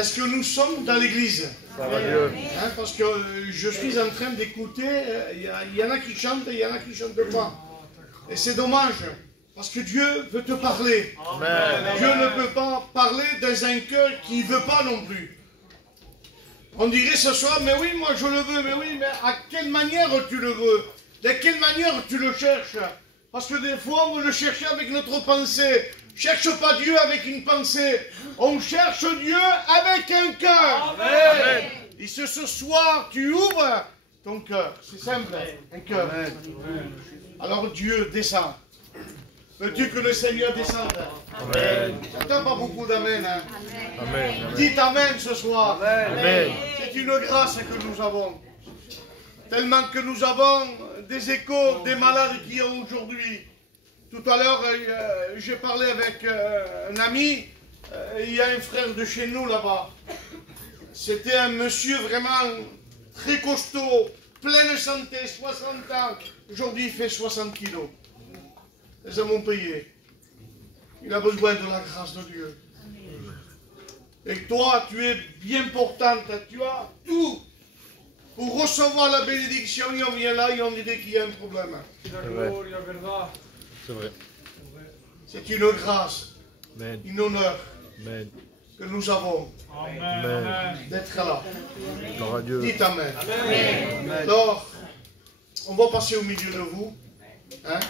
Est-ce que nous sommes dans l'église? Ça va mieux. Hein, parce que je suis en train d'écouter, il y en a qui chantent et il y en a qui ne chantent pas. Et c'est dommage, parce que Dieu veut te parler. Amen. Dieu ne peut pas parler dans un cœur qui ne veut pas non plus. On dirait ce soir, mais oui, moi je le veux, mais oui, mais à quelle manière tu le veux? De quelle manière tu le cherches? Parce que des fois, on veut le chercher avec notre pensée. Cherche pas Dieu avec une pensée. On cherche Dieu avec un cœur. Amen. Et ce soir, tu ouvres ton cœur. C'est simple, un cœur. Alors Dieu descend. Veux-tu que le Seigneur descende? Amen. J'entends pas beaucoup d'amen. Hein? Amen. Dites amen ce soir. Amen. C'est une grâce que nous avons. Tellement que nous avons des échos des malades qu'il y a aujourd'hui. Tout à l'heure, j'ai parlé avec un ami. Il y a un frère de chez nous là-bas. C'était un monsieur vraiment très costaud, plein de santé, 60 ans. Aujourd'hui, il fait 60 kilos. Les hommes ont payé. Il a besoin de la grâce de Dieu. Et toi, tu es bien portante. Tu as tout pour recevoir la bénédiction. Et on vient là et on dirait qu'il y a un problème. C'est vrai. C'est une grâce, Amen. un honneur Amen. que nous avons Amen. d'être là. Gloire à Dieu. Dites Amen. Amen. Alors, on va passer au milieu de vous. Hein?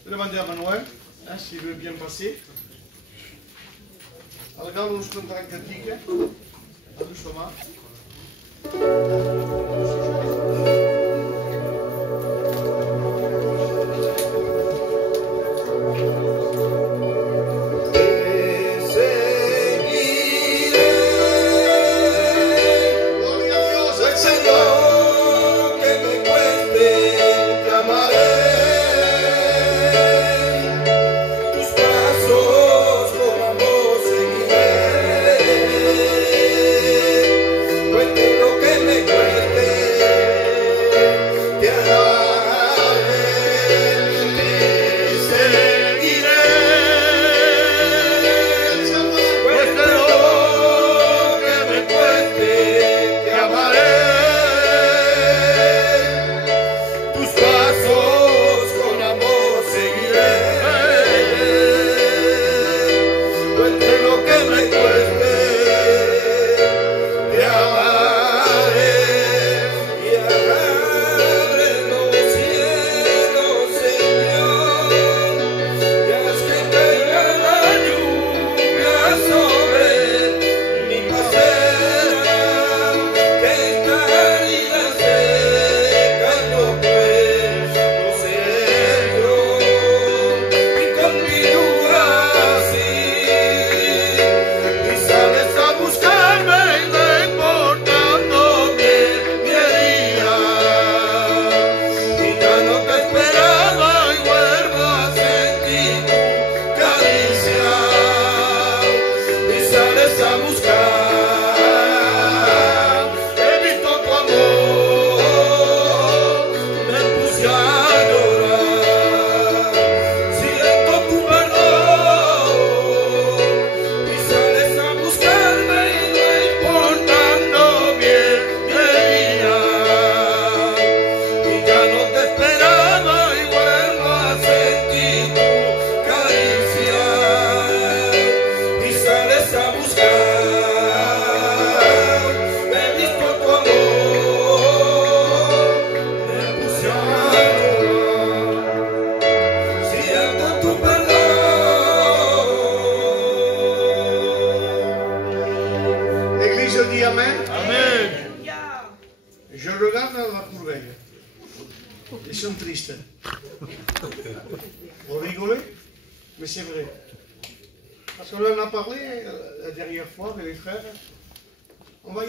Je vais demander à Manuel s'il veut bien passer. Regarde nous sommes en critique. Doucement.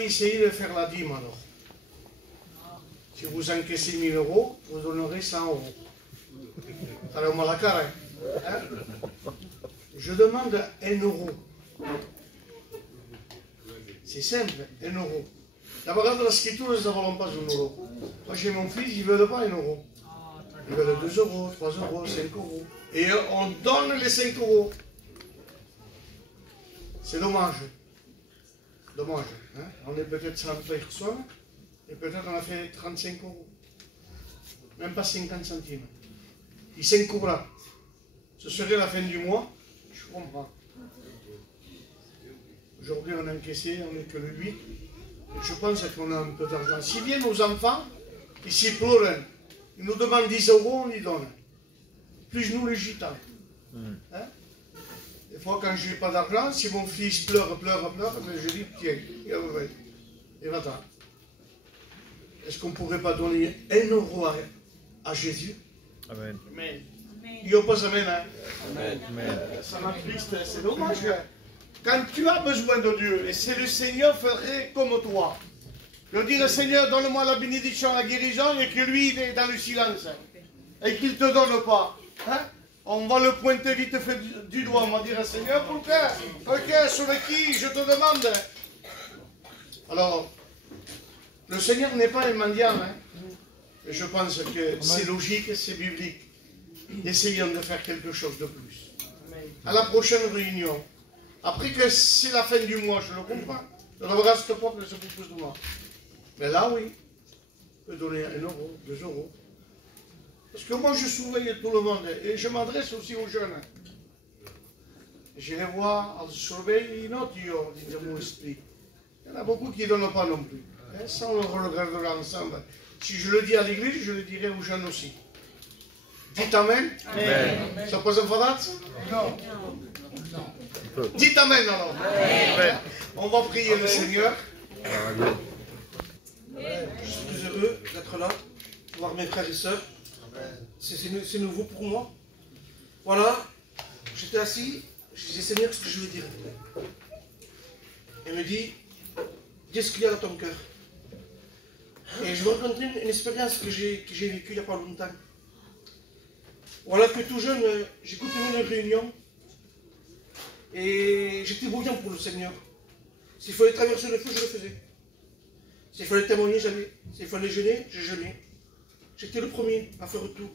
Essayez de faire la dîme alors. Si vous encaissez 1000 euros, vous donnerez 100 euros. Alors, moi la carré. Hein? Je demande 1 euro. C'est simple, 1 euro. D'abord, dans la scripture, nous n'avons pas 1 euro. Moi, chez mon fils, ils ne veulent pas 1 euro. Ils veulent 2 euros, 3 euros, 5 euros. Et on donne les 5 euros. C'est dommage. Dommage. Hein? On est peut-être 100 personnes et peut-être on a fait 35 euros. Même pas 50 centimes. Et 5 euros là. Ce serait la fin du mois. Je comprends. Aujourd'hui on a encaissé, on n'est que le 8. Je pense qu'on a un peu d'argent. Si viennent nos enfants, ils s'y pleurent. Ils nous demandent 10 euros, on les donne. Plus nous les gitans. Hein? Des fois, quand je n'ai pas d'argent, si mon fils pleure, mais je dis, tiens, et va-t'en. Est-ce qu'on ne pourrait pas donner 1 euro à Jésus? Amen. Amen. Il n'y a pas amen, hein? Amen. Amen. Ça m'attriste, c'est dommage. Quand tu as besoin de Dieu, et c'est le Seigneur ferait comme toi, de dire, Seigneur, donne-moi la bénédiction, la guérison, et que lui, il est dans le silence, et qu'il ne te donne pas. Hein? On va le pointer vite fait du doigt, on va dire, Seigneur, pourquoi? Ok, sur qui je te demande. Alors, le Seigneur n'est pas un mendiant, hein? Mais je pense que c'est logique, c'est biblique. Essayons de faire quelque chose de plus. À la prochaine réunion, après que c'est la fin du mois, je le comprends. Ne reste pas que c'est plus de moi. Mais là, oui, je peux donner 1 euro, 2 euros. Parce que moi, je surveille tout le monde. Et je m'adresse aussi aux jeunes. Je les vois, ils surveillent, ils notent dans mon esprit. Il y en a beaucoup qui ne donnent pas non plus. Et ça, on le regardera ensemble. Si je le dis à l'église, je le dirai aux jeunes aussi. Dites Amen. Amen. Ça pose un fadat? Non. Dites Amen alors. Amen. On va prier le Seigneur. Je suis très heureux d'être là, de voir mes frères et sœurs. C'est nouveau pour moi. Voilà, j'étais assis, je disais Seigneur, qu'est-ce que je veux dire? Il me dit, dis ce qu'il y a dans ton cœur. Et je me racontais une expérience que j'ai vécue il n'y a pas longtemps. Voilà que tout jeune, j'écoute une réunion et j'étais bouillant pour le Seigneur. S'il fallait traverser le feu, je le faisais. S'il fallait témoigner, j'allais. S'il fallait jeûner, je jeûnais. J'étais le premier à faire tout.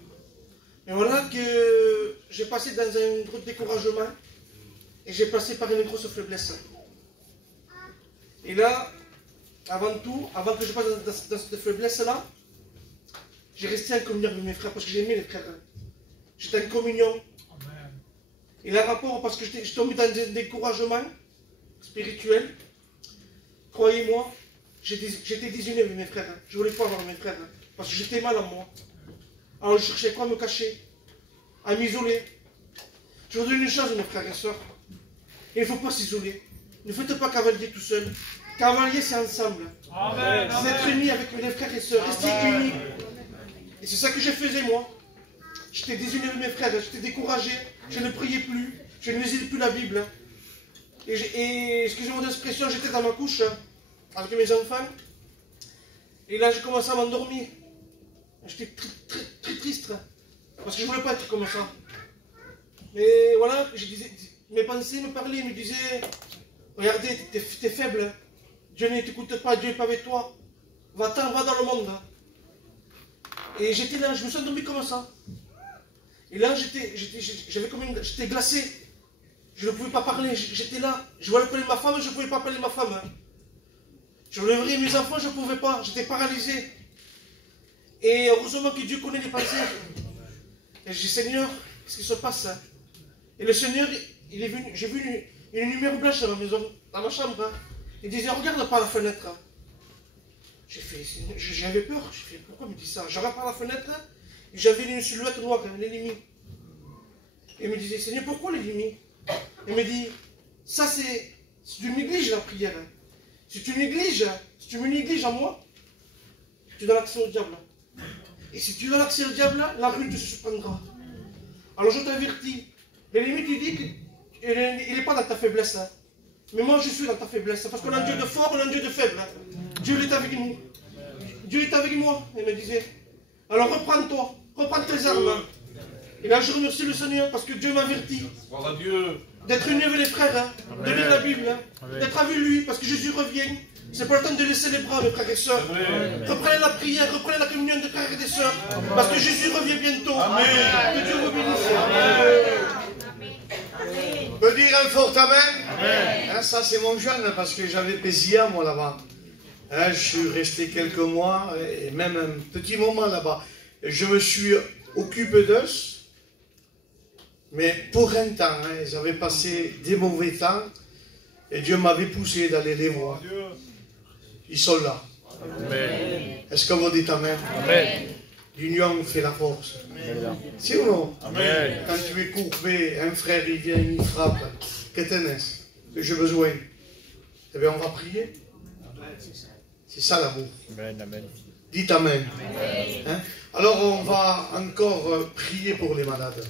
Et voilà que j'ai passé dans un gros découragement et j'ai passé par une grosse faiblesse. Et là, avant tout, avant que je passe dans cette faiblesse-là, j'ai resté en communion avec mes frères parce que j'aimais les frères. J'étais en communion. Et le rapport, parce que j'étais tombé dans un découragement spirituel, croyez-moi, j'étais désunis avec mes frères. Je ne voulais pas avoir mes frères parce que j'étais mal en moi. Alors je cherchais quoi à me cacher, à m'isoler. Je vous dis une chose, mes frères et sœurs. Il ne faut pas s'isoler. Ne faites pas cavalier tout seul. Cavalier, c'est ensemble. Amen. Vous êtes unis avec les frères et sœurs. Restez unis. Et c'est ça que je faisais, moi. J'étais désuni avec mes frères, j'étais découragé. Je ne priais plus. Je ne lisais plus la Bible. Et excusez-moi d'expression, j'étais dans ma couche avec mes enfants. Et là, j'ai commencé à m'endormir. J'étais très triste. Parce que je ne voulais pas être comme ça. Mais voilà, mes pensées me parlaient, me disaient, regardez, t'es faible. Dieu ne t'écoute pas, Dieu n'est pas avec toi. Va-t'en, va dans le monde. Et j'étais là, je me suis endormi comme ça. Et là, j'étais glacé. Je ne pouvais pas parler, j'étais là. Je voulais appeler ma femme, je ne pouvais pas appeler ma femme. Je voulais ouvrir mes enfants, je ne pouvais pas. J'étais paralysé. Et heureusement que Dieu connaît les pensées. Et je dis, Seigneur, qu'est-ce qui se passe? Et le Seigneur, il est venu, j'ai vu une lumière blanche dans ma maison, dans ma chambre. Il disait, regarde par la fenêtre. J'avais peur. J'ai fait, pourquoi il me dit ça? Je regarde par la fenêtre, et j'avais une silhouette noire, l'ennemi. Il me disait, Seigneur, pourquoi l'ennemi? Il me dit, ça c'est tu négliges la prière. Si tu me négliges à moi, tu donnes l'accès au diable. Et si tu donnes l'accès au diable, la rue te surprendra. Alors je t'avertis, l'ennemi te dit qu'il n'est pas dans ta faiblesse. Mais moi je suis dans ta faiblesse. Parce qu'on a un Dieu de fort, on a un Dieu de faible. Dieu est avec nous. Dieu est avec moi, il me disait. Alors reprends-toi, reprends tes armes. Et là je remercie le Seigneur parce que Dieu m'avertit d'être unis avec les frères, de lire la Bible, d'être avec lui parce que Jésus revient. C'est pas le temps de laisser les bras, mes frères et sœurs. Reprenez la prière, reprenez la communion de frères et de sœurs. Parce que Jésus revient bientôt. Que Dieu vous bénisse. On peut dire un fort Amen. Hein, ça c'est mon jeune parce que j'avais Pésia moi là-bas. Hein, je suis resté quelques mois et même un petit moment là-bas. Je me suis occupé d'eux. Mais pour un temps, hein, j'avais passé des mauvais temps et Dieu m'avait poussé d'aller les voir. Ils sont là. Est-ce que vous dites Amen? Amen. L'union fait la force. C'est ou non? Amen. Quand tu es courbé, un frère il vient, il frappe. Que tenez-ce que j'ai besoin? Eh bien on va prier. C'est ça l'amour. Amen. Amen. Dites Amen. Hein? Alors on va encore prier pour les malades.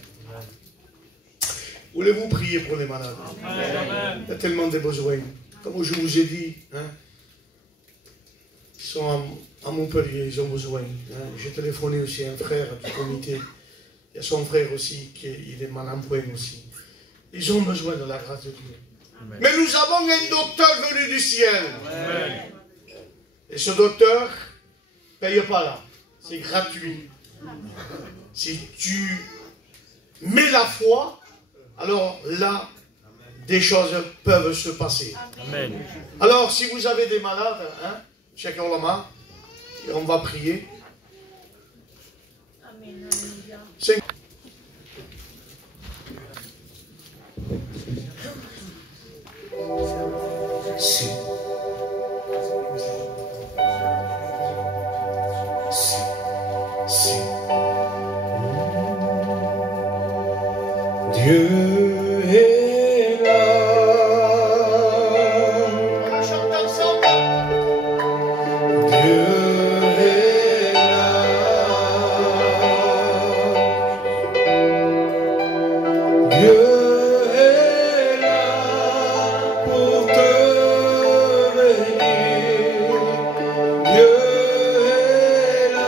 Voulez-vous prier pour les malades? Amen. Il y a tellement de besoins. Comme je vous ai dit, hein, ils sont à Montpellier, ils ont besoin. Hein. J'ai téléphoné aussi à un frère du comité. Il y a son frère aussi, qui il est mal en point aussi. Ils ont besoin de la grâce de Dieu. Amen. Mais nous avons un docteur venu du ciel. Amen. Et ce docteur ne paye pas là. C'est gratuit. Si tu mets la foi, alors là, des choses peuvent se passer. Amen. Alors, si vous avez des malades, hein, chacun la main, et on va prier. Amen. Dieu est là. On la chante ensemble. Dieu est là. Dieu est là pour te bénir. Dieu est là.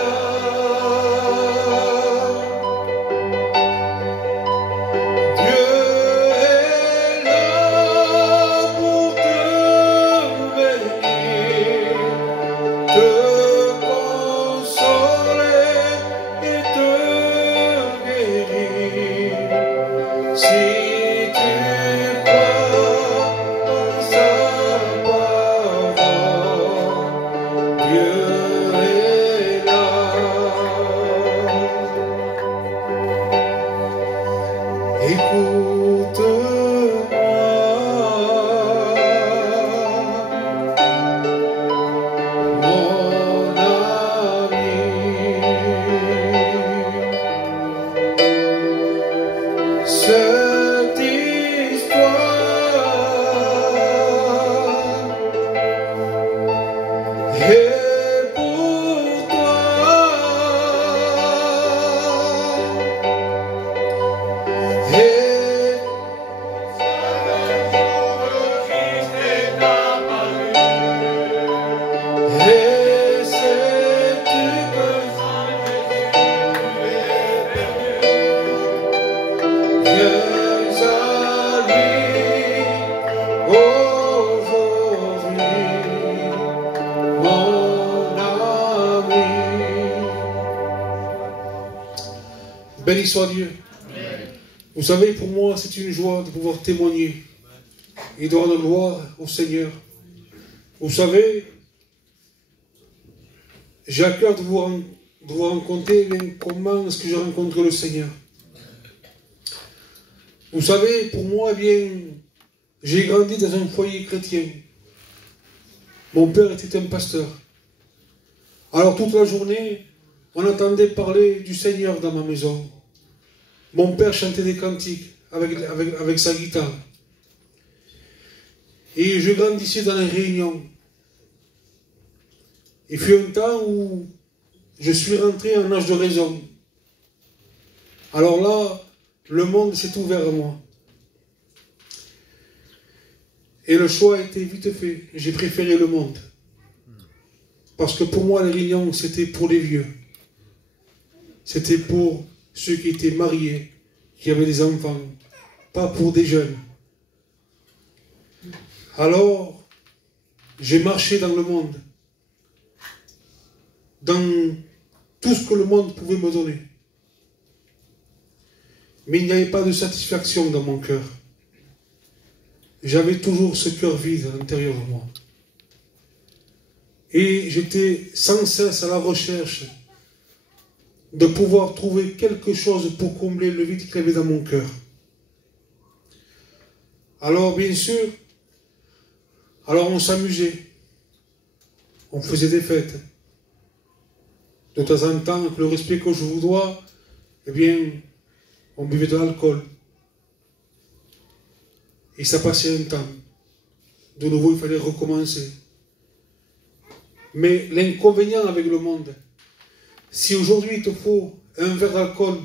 Béni soit Dieu. Amen. Vous savez, pour moi, c'est une joie de pouvoir témoigner et de rendre gloire au Seigneur. Vous savez, j'ai à cœur de vous rencontrer comment est-ce que j'ai rencontré le Seigneur. Vous savez, pour moi, j'ai grandi dans un foyer chrétien. Mon père était un pasteur. Alors toute la journée, on entendait parler du Seigneur dans ma maison. Mon père chantait des cantiques avec sa guitare. Et je grandissais dans les réunions. Il fut un temps où je suis rentré en âge de raison. Alors là, le monde s'est ouvert à moi. Et le choix a été vite fait. J'ai préféré le monde. Parce que pour moi, les réunions, c'était pour les vieux. C'était pour ceux qui étaient mariés, qui avaient des enfants, pas pour des jeunes. Alors, j'ai marché dans le monde, dans tout ce que le monde pouvait me donner. Mais il n'y avait pas de satisfaction dans mon cœur. J'avais toujours ce cœur vide à l'intérieur de moi. Et j'étais sans cesse à la recherche de pouvoir trouver quelque chose pour combler le vide qu'il y avait dans mon cœur. Alors, bien sûr, on s'amusait. On faisait des fêtes. De temps en temps, avec le respect que je vous dois, eh bien, on buvait de l'alcool. Et ça passait un temps. De nouveau, il fallait recommencer. Mais l'inconvénient avec le monde, si aujourd'hui il te faut un verre d'alcool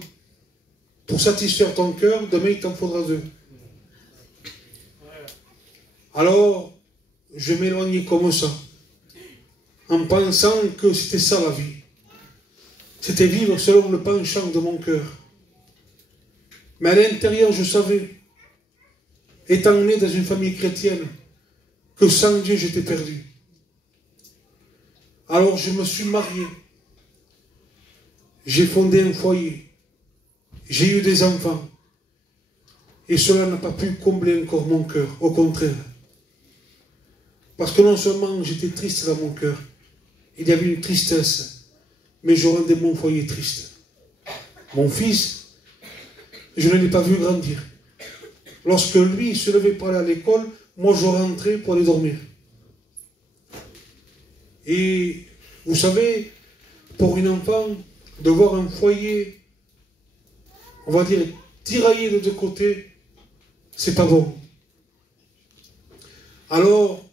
pour satisfaire ton cœur, demain il t'en faudra deux. Alors, je m'éloignais comme ça, en pensant que c'était ça la vie. C'était vivre selon le penchant de mon cœur. Mais à l'intérieur, je savais, étant né dans une famille chrétienne, que sans Dieu, j'étais perdu. Alors je me suis marié. J'ai fondé un foyer. J'ai eu des enfants. Et cela n'a pas pu combler encore mon cœur. Au contraire. Parce que non seulement j'étais triste dans mon cœur, il y avait une tristesse, mais je rendais mon foyer triste. Mon fils, je ne l'ai pas vu grandir. Lorsque lui se levait pour aller à l'école, moi je rentrais pour aller dormir. Et vous savez, pour une enfant, de voir un foyer, on va dire, tiraillé de deux côtés, c'est pas bon. Alors,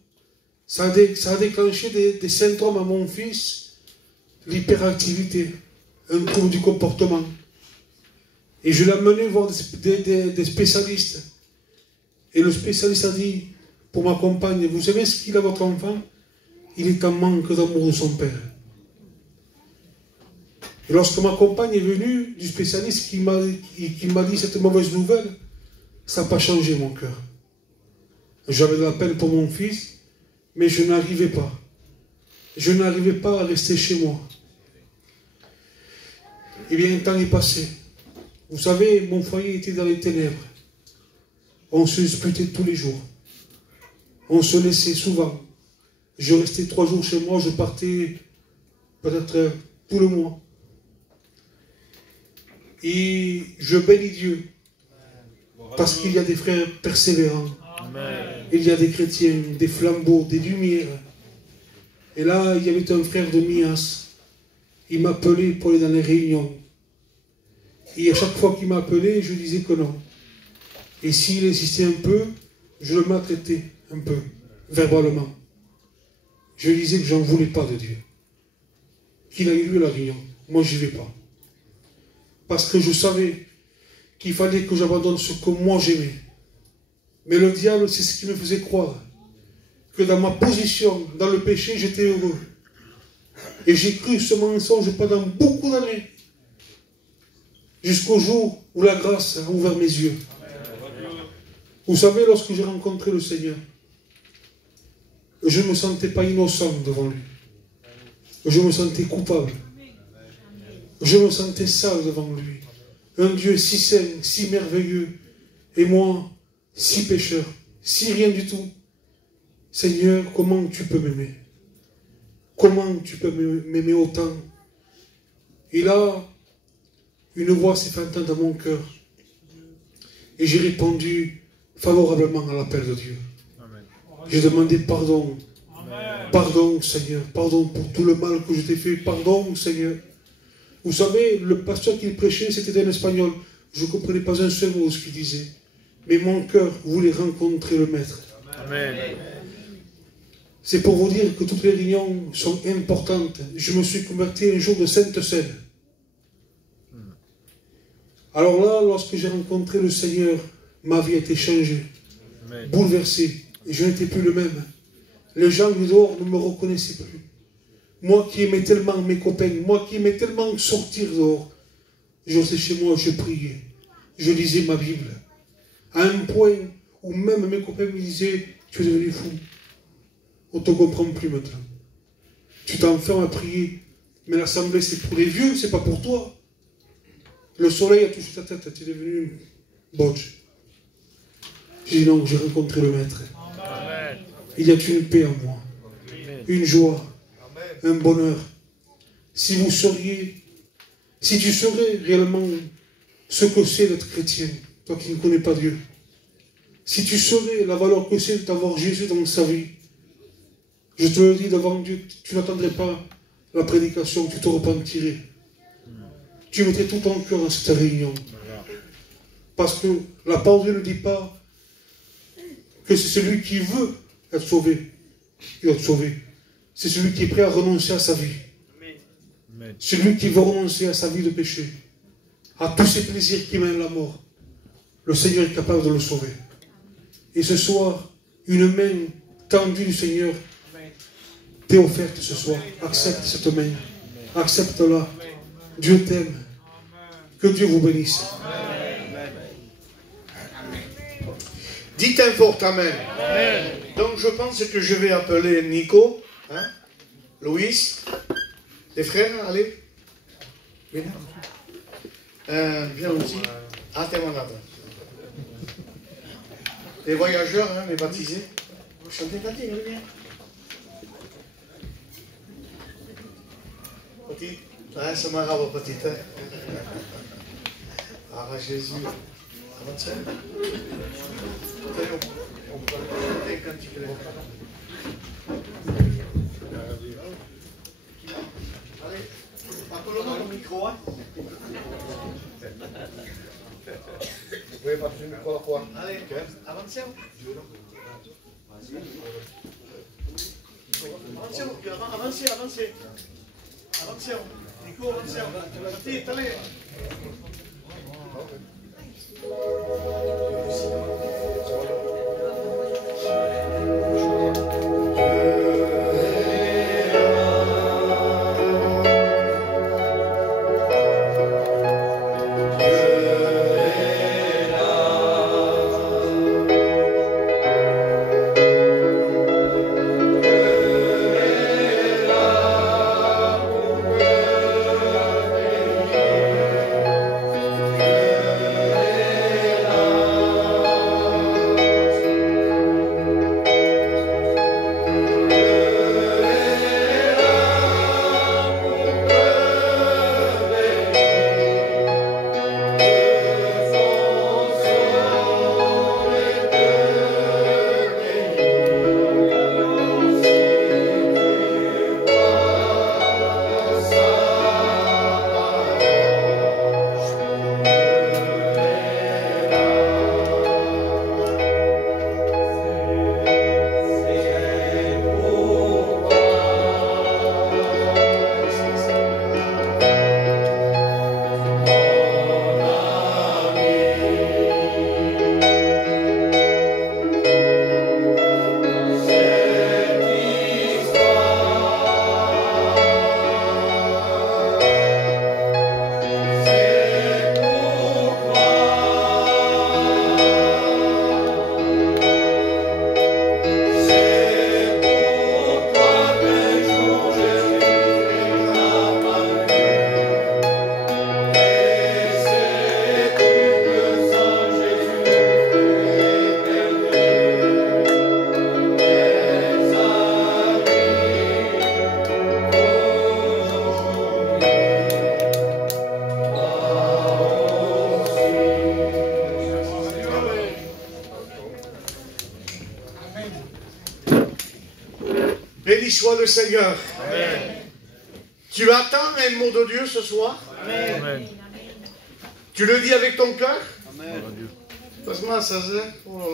ça a déclenché des symptômes à mon fils, l'hyperactivité, un trouble du comportement. Et je l'ai amené voir des spécialistes. Et le spécialiste a dit, pour ma compagne, vous savez ce qu'il a votre enfant? Il est en manque d'amour de son père. Et lorsque ma compagne est venue, du spécialiste qui m'a dit cette mauvaise nouvelle, ça n'a pas changé mon cœur. J'avais de la peine pour mon fils, mais je n'arrivais pas. Je n'arrivais pas à rester chez moi. Et bien, un temps est passé. Vous savez, mon foyer était dans les ténèbres. On se disputait tous les jours. On se laissait souvent. Je restais 3 jours chez moi, je partais peut-être tout le mois. Et je bénis Dieu. Parce qu'il y a des frères persévérants. Amen. Il y a des chrétiens, des flambeaux, des lumières. Et là, il y avait un frère de Mias. Il m'appelait pour aller dans les réunions. Et à chaque fois qu'il m'appelait, je disais que non. Et s'il insistait un peu, je le maltraitais un peu, verbalement. Je disais que j'en voulais pas de Dieu. Qu'il aille lui à la réunion. Moi, j'y vais pas. Parce que je savais qu'il fallait que j'abandonne ce que moi j'aimais. Mais le diable, c'est ce qui me faisait croire que dans ma position, dans le péché, j'étais heureux. Et j'ai cru ce mensonge pendant beaucoup d'années. Jusqu'au jour où la grâce a ouvert mes yeux. Vous savez, lorsque j'ai rencontré le Seigneur, je ne me sentais pas innocent devant lui. Je me sentais coupable. Je me sentais sale devant lui. Un Dieu si saint, si merveilleux, et moi, si pécheur, si rien du tout. Seigneur, comment tu peux m'aimer? Comment tu peux m'aimer autant? Et là, une voix s'est fait entendre dans mon cœur. Et j'ai répondu favorablement à l'appel de Dieu. J'ai demandé pardon. Amen. Pardon, Seigneur. Pardon pour tout le mal que je t'ai fait. Pardon, Seigneur. Vous savez, le pasteur qui prêchait, c'était un espagnol. Je ne comprenais pas un seul mot de ce qu'il disait. Mais mon cœur voulait rencontrer le Maître. Amen. C'est pour vous dire que toutes les réunions sont importantes. Je me suis converti un jour de Sainte Seine. Alors là, lorsque j'ai rencontré le Seigneur, ma vie a été changée, Amen. Bouleversée. Et je n'étais plus le même. Les gens du dehors ne me reconnaissaient plus. Moi qui aimais tellement mes copains, moi qui aimais tellement sortir dehors, je restais chez moi, je priais. Je lisais ma Bible. À un point où même mes copains me disaient, tu es devenu fou. On ne te comprend plus maintenant. Tu t'enfermes à prier. Mais l'assemblée, c'est pour les vieux, c'est pas pour toi. Le soleil a touché ta tête, tu es devenu une botche. J'ai dit non, j'ai rencontré le Maître. Amen. Il y a une paix en moi, une joie, un bonheur. Si vous seriez, si tu serais réellement ce que c'est d'être chrétien, toi qui ne connais pas Dieu, si tu saurais la valeur que c'est d'avoir Jésus dans sa vie, je te le dis devant Dieu, tu n'attendrais pas la prédication, tu te repentirais. Tu mettrais tout ton cœur dans cette réunion. Parce que la parole de Dieu ne dit pas que c'est celui qui veut être sauvé qui va être sauvé. C'est celui qui est prêt à renoncer à sa vie. Amen. Celui qui veut renoncer à sa vie de péché, à tous ses plaisirs qui mènent à la mort. Le Seigneur est capable de le sauver. Et ce soir, une main tendue du Seigneur t'est offerte ce soir. Accepte cette main. Accepte-la. Dieu t'aime. Que Dieu vous bénisse. Dites un fort amen. Donc je pense que je vais appeler Nico, hein, Louis, les frères, allez. Viens. Viens aussi. Ah, t'es malade. Les voyageurs, hein, les baptisés. Chantez, chantez, viens. Petit. Ah, ça m'arrabe, petit. Hein. Ah, Jésus. Avancez. On peut chanter quand tu veux. Allez, appelons-nous le micro, hein. Oui, pas le micro à quoi. Allez, avancez. Avancez, avancez. Avancez, Nico, avancez. Petit, allez. Béni soit le Seigneur. Amen. Tu attends un mot de Dieu ce soir? Amen. Tu le dis avec ton cœur? Amen. Passe-moi ça, oh là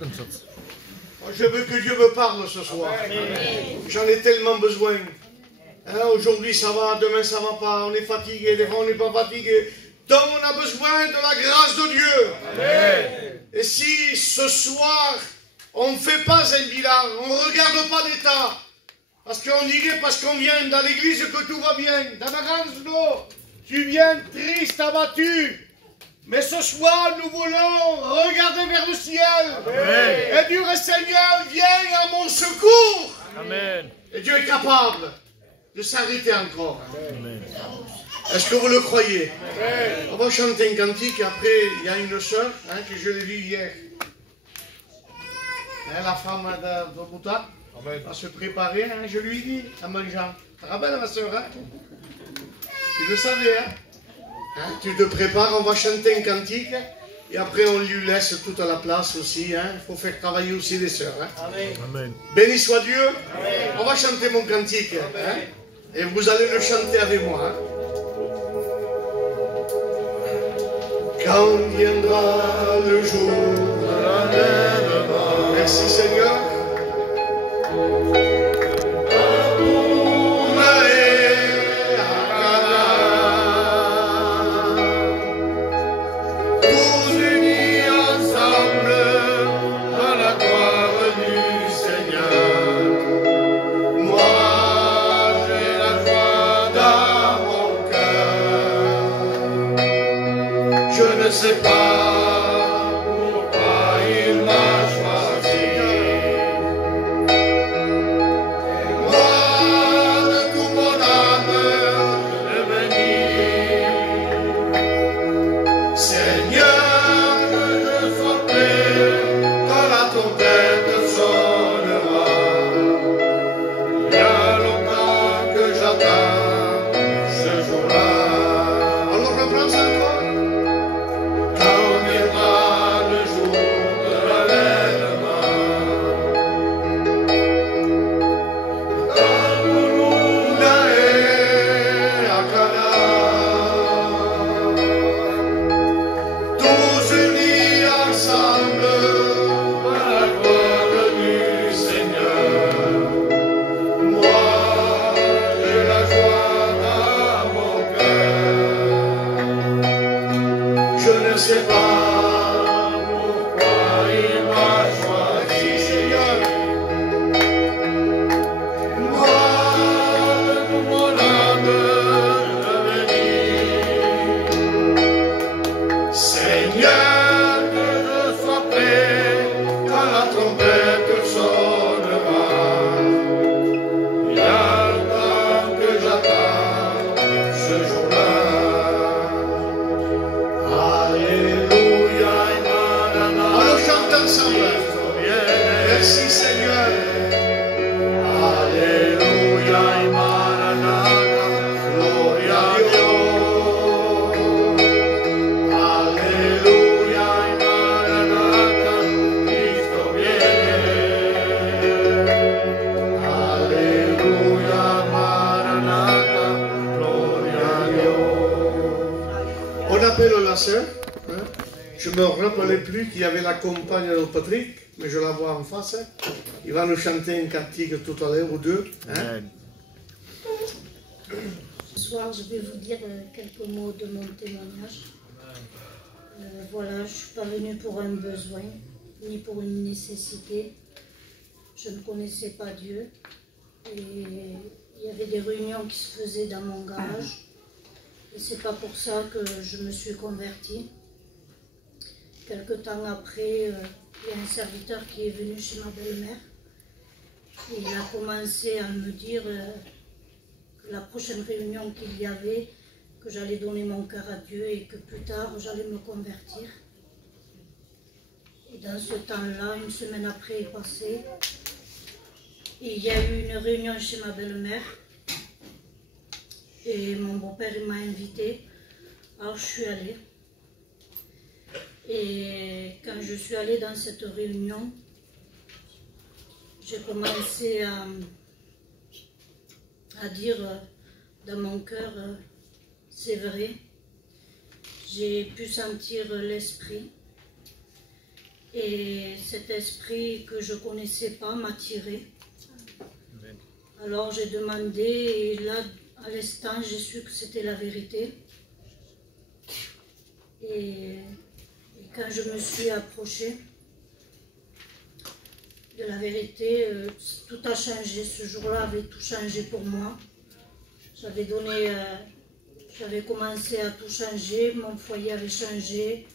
là. Je veux que Dieu me parle ce soir. J'en ai tellement besoin. Hein, aujourd'hui ça va, demain ça va pas. On est fatigué, des fois on n'est pas fatigué. Donc on a besoin de la grâce de Dieu. Amen. Et si ce soir on ne fait pas un bilan, on ne regarde pas l'état, parce qu'on dirait, parce qu'on vient dans l'église que tout va bien. Dans tu viens triste, abattu. Mais ce soir, nous voulons regarder vers le ciel. Amen. Et dire, Seigneur, viens à mon secours. Amen. Et Dieu est capable de s'arrêter encore. Est-ce que vous le croyez? Amen. On va chanter un cantique, et après, il y a une sœur, hein, que je l'ai vue hier. Hein, la femme de Bouta va se préparer, hein, je lui dis, en mangeant. Tu te rappelles, ma soeur, hein? Tu le savais, hein? Hein? Tu te prépares, on va chanter un cantique, et après on lui laisse toute la place aussi, hein? Il faut faire travailler aussi les sœurs. Hein? Amen. Amen. Béni soit Dieu. Amen. On va chanter mon cantique, hein? Et vous allez le chanter avec moi. Hein? Quand viendra le jour de l'enlèvement. Merci Seigneur. Je ne sais pas pourquoi Je ne me rappelais plus qu'il y avait la compagne de Patrick, mais je la vois en face. Il va nous chanter un cantique tout à l'heure ou deux. Hein? Ce soir, je vais vous dire quelques mots de mon témoignage. Voilà, je ne suis pas venue pour un besoin, ni pour une nécessité. Je ne connaissais pas Dieu. Et il y avait des réunions qui se faisaient dans mon garage. Et c'est pas pour ça que je me suis convertie. Quelque temps après, il y a un serviteur qui est venu chez ma belle-mère. Et il a commencé à me dire que la prochaine réunion qu'il y avait, que j'allais donner mon cœur à Dieu et que plus tard, j'allais me convertir. Et dans ce temps-là, une semaine après est passée. Et il y a eu une réunion chez ma belle-mère. Et mon beau-père m'a invitée. Alors je suis allée. Et quand je suis allée dans cette réunion, j'ai commencé à dire dans mon cœur, c'est vrai. J'ai pu sentir l'esprit. Et cet esprit que je ne connaissais pas m'a tiré. Alors j'ai demandé et là, à l'instant, j'ai su que c'était la vérité. Et quand je me suis approchée de la vérité, tout a changé. Ce jour-là avait tout changé pour moi. J'avais commencé à tout changer. Mon foyer avait changé.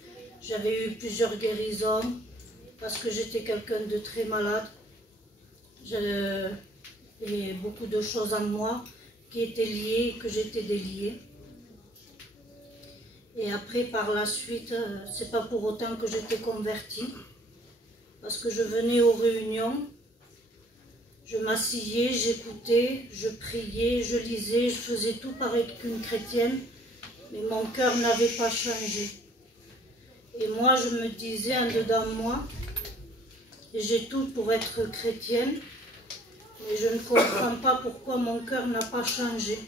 J'avais eu plusieurs guérisons parce que j'étais quelqu'un de très malade. Et beaucoup de choses en moi qui étaient liées et que j'étais déliée. Et après, par la suite, c'est pas pour autant que j'étais convertie, parce que je venais aux réunions, je m'asseyais, j'écoutais, je priais, je lisais, je faisais tout pareil qu'une chrétienne, mais mon cœur n'avait pas changé. Et moi, je me disais en dedans de moi, j'ai tout pour être chrétienne, mais je ne comprends pas pourquoi mon cœur n'a pas changé.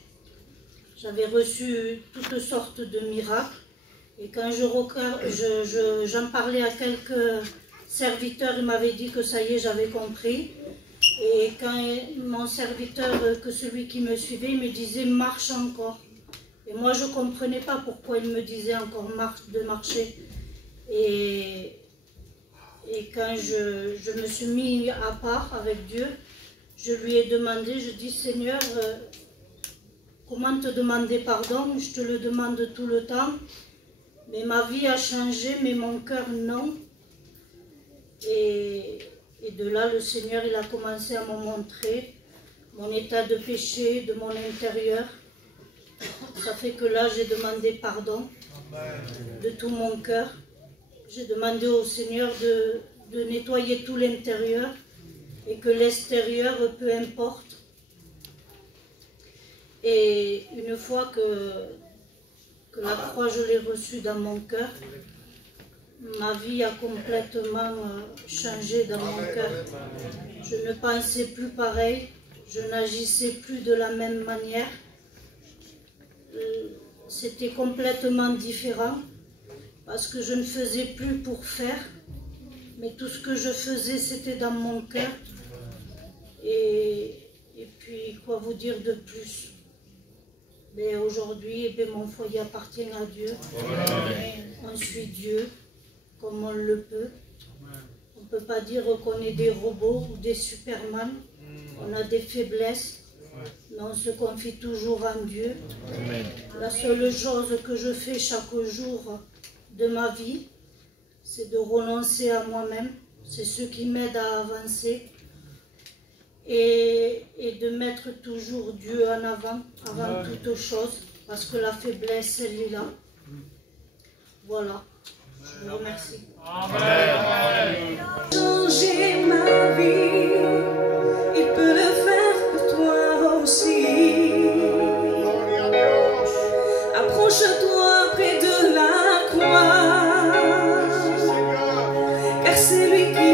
J'avais reçu toutes sortes de miracles. Et quand j'en parlais à quelques serviteurs, ils m'avaient dit que ça y est, j'avais compris. Et quand mon serviteur, que celui qui me suivait, il me disait « marche encore ». Et moi, je ne comprenais pas pourquoi il me disait encore de marcher. Et quand je me suis mis à part avec Dieu, je lui ai demandé, je dis « Seigneur, comment te demander pardon? Je te le demande tout le temps. Mais ma vie a changé, mais mon cœur non. » Et de là, le Seigneur, il a commencé à me montrer mon état de péché, de mon intérieur. Ça fait que là, j'ai demandé pardon de tout mon cœur. J'ai demandé au Seigneur de nettoyer tout l'intérieur et que l'extérieur, peu importe. Et une fois que la croix, je l'ai reçue dans mon cœur, ma vie a complètement changé dans mon cœur. Je ne pensais plus pareil, je n'agissais plus de la même manière. C'était complètement différent parce que je ne faisais plus pour faire, mais tout ce que je faisais, c'était dans mon cœur. Et puis, quoi vous dire de plus? Mais aujourd'hui, mon foyer appartient à Dieu. On suit Dieu. comme on le peut. On ne peut pas dire qu'on est des robots ou des Superman. On a des faiblesses, mais on se confie toujours en Dieu. Amen. La seule chose que je fais chaque jour de ma vie, c'est de renoncer à moi-même. C'est ce qui m'aide à avancer et de mettre toujours Dieu en avant toute chose, parce que la faiblesse, elle est là. Voilà. Je vous remercie. Changer ma vie, il peut le faire pour toi aussi. Approche-toi près de la croix, car c'est lui qui